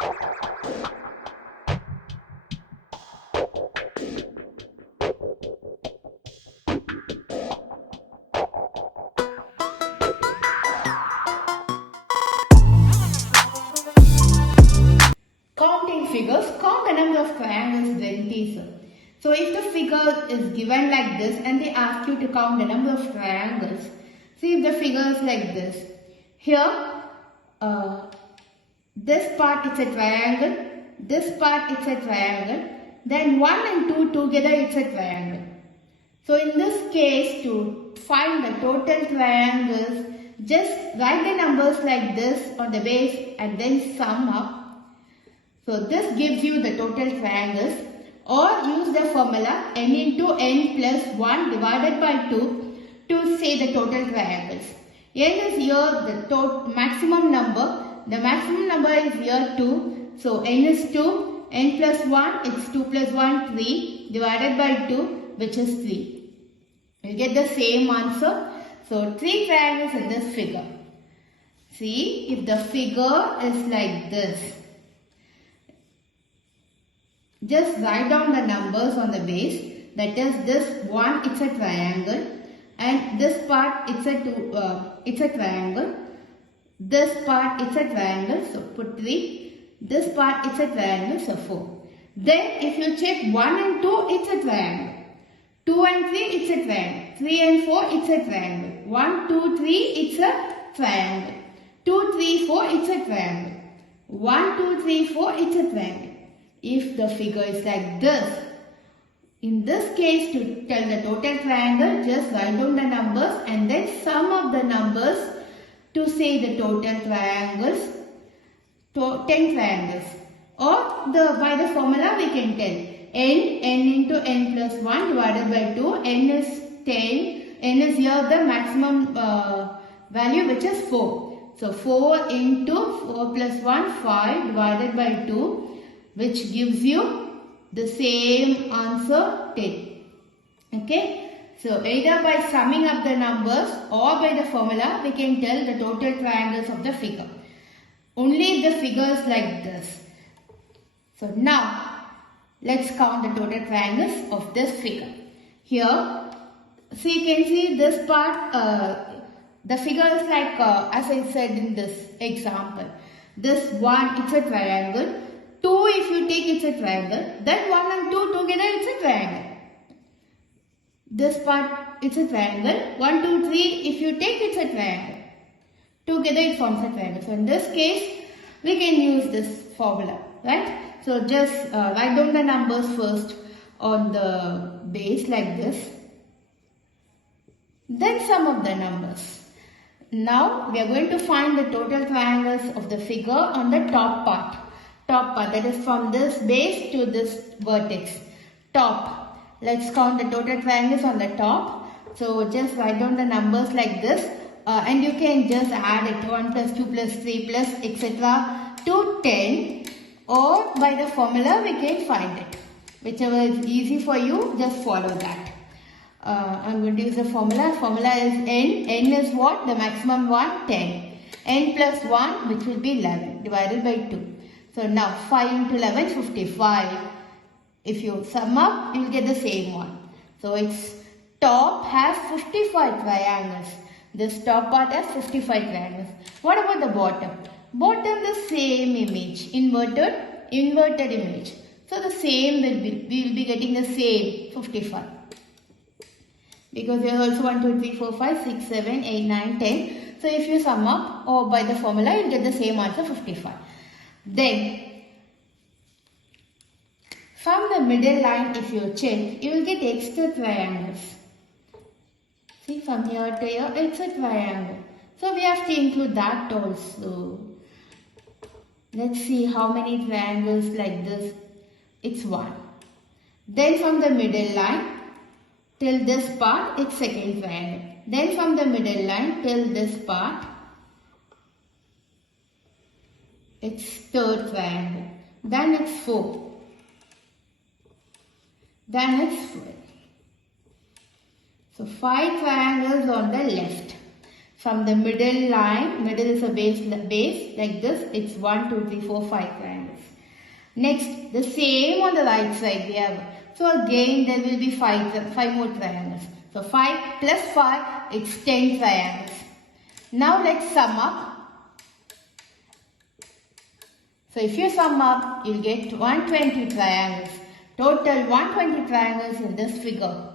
Counting figures, count the number of triangles when it is. So if the figure is given like this and they ask you to count the number of triangles, see if the figure is like this. Here, this part is a triangle, this part is a triangle, then 1 and 2 together it's a triangle. So in this case, to find the total triangles, just write the numbers like this on the base and then sum up. So this gives you the total triangles, or use the formula n into n plus 1 divided by 2 to say the total triangles. N is here the maximum number. The maximum number is here 2. So n is 2. N plus 1, it's 2 plus 1, 3 divided by 2, which is 3. You get the same answer. So 3 triangles in this figure. See, if the figure is like this, just write down the numbers on the base. That is, this one it's a triangle, and this part it's a triangle. This part it's a triangle, so put 3. This part it's a triangle, so 4. Then if you check 1 and 2, it's a triangle. 2 and 3, it's a triangle. 3 and 4, it's a triangle. 1, 2, 3, it's a triangle. 2, 3, 4, it's a triangle. 1, 2, 3, 4, it's a triangle. If the figure is like this, in this case, to tell the total triangle, just write down the numbers and then sum up the numbers to say the total triangles, 10 triangles. Or by the formula we can tell n into n plus 1 divided by 2, n is 10, n is here the maximum value, which is 4. So 4 into 4 plus 1, 5 divided by 2, which gives you the same answer 10. Okay, so either by summing up the numbers or by the formula we can tell the total triangles of the figure. Only if the figure is like this. So now let's count the total triangles of this figure. Here, see, you can see this part, the figure is like as I said in this example. This one, it's a triangle. 2 if you take, it's a triangle. Then 1 and 2 together, it's a triangle. This part, it's a triangle. 1, 2, 3 if you take, it's a triangle. Together it forms a triangle. So in this case, we can use this formula, right? So just write down the numbers first on the base like this. Then sum up the numbers. Now we are going to find the total triangles of the figure on the top part. That is from this base to this vertex. Top. Let's count the total triangles on the top. So just write down the numbers like this. And you can just add it 1 plus 2 plus 3 plus etc. to 10. Or by the formula we can find it. Whichever is easy for you, just follow that. I'm going to use the formula. Formula is n. N is what? The maximum one, 10. N plus 1, which will be 11 divided by 2. So now 5 into 11, 55. If you sum up, you will get the same one. So its top has 55 triangles. This top part has 55 triangles. What about the bottom? Bottom, the same image. Inverted image. So the same will be, we will be getting the same 55. Because there are also 1, 2, 3, 4, 5, 6, 7, 8, 9, 10. So if you sum up or by the formula, you will get the same answer 55. Then, from the middle line, if you check, you will get extra triangles. See, from here to here, it's a triangle. So we have to include that also. Let's see how many triangles like this. It's 1. Then from the middle line till this part, it's second triangle. Then from the middle line till this part, it's third triangle. Then it's 4. Then it's 4. So 5 triangles on the left. From the middle line, middle is a base like this. It's 1, 2, 3, 4, 5 triangles. Next, the same on the right side we have. So again there will be 5 more triangles. So 5 plus 5, it's 10 triangles. Now let's sum up. So if you sum up, you'll get 120 triangles. Total 120 triangles in this figure.